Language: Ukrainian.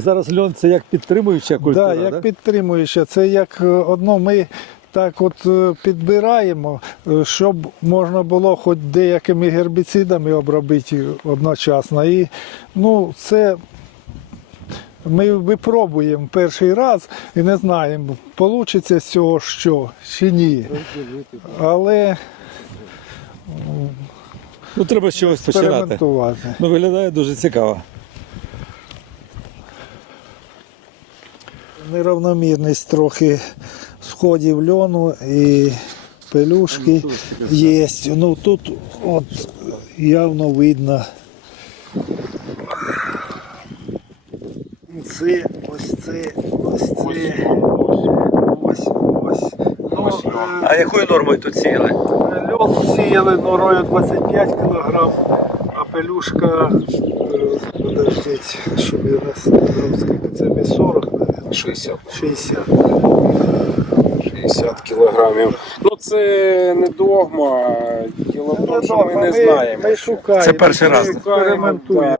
Зараз льон це як підтримуюча культура, да, як да? підтримуюча. Це як е, одно ми так от е, підбираємо, е, щоб можна було хоч деякими гербіцидами обробити одночасно. І ну, це ми випробуємо перший раз і не знаємо, вийде з цього що чи ні. Але Ну треба з чогось починати. Ну виглядає дуже цікаво. Неравномірність трохи сходів льону і пелюшки є. Ну тут от явно видно. Це, ось це, ось це. Ось, ось. Ну, е, А якою нормою тут сіяли? Льон сіяли норою 25 кг, а пелюшка, е, подождіть, щоб я не сказав, скільки це не 40, навіть, 60. 60. 60 кілограмів. Ну це не догма. Діло в тому, що ми не знаємо. Ми шукаємо. Це перший раз. ми експериментуємо.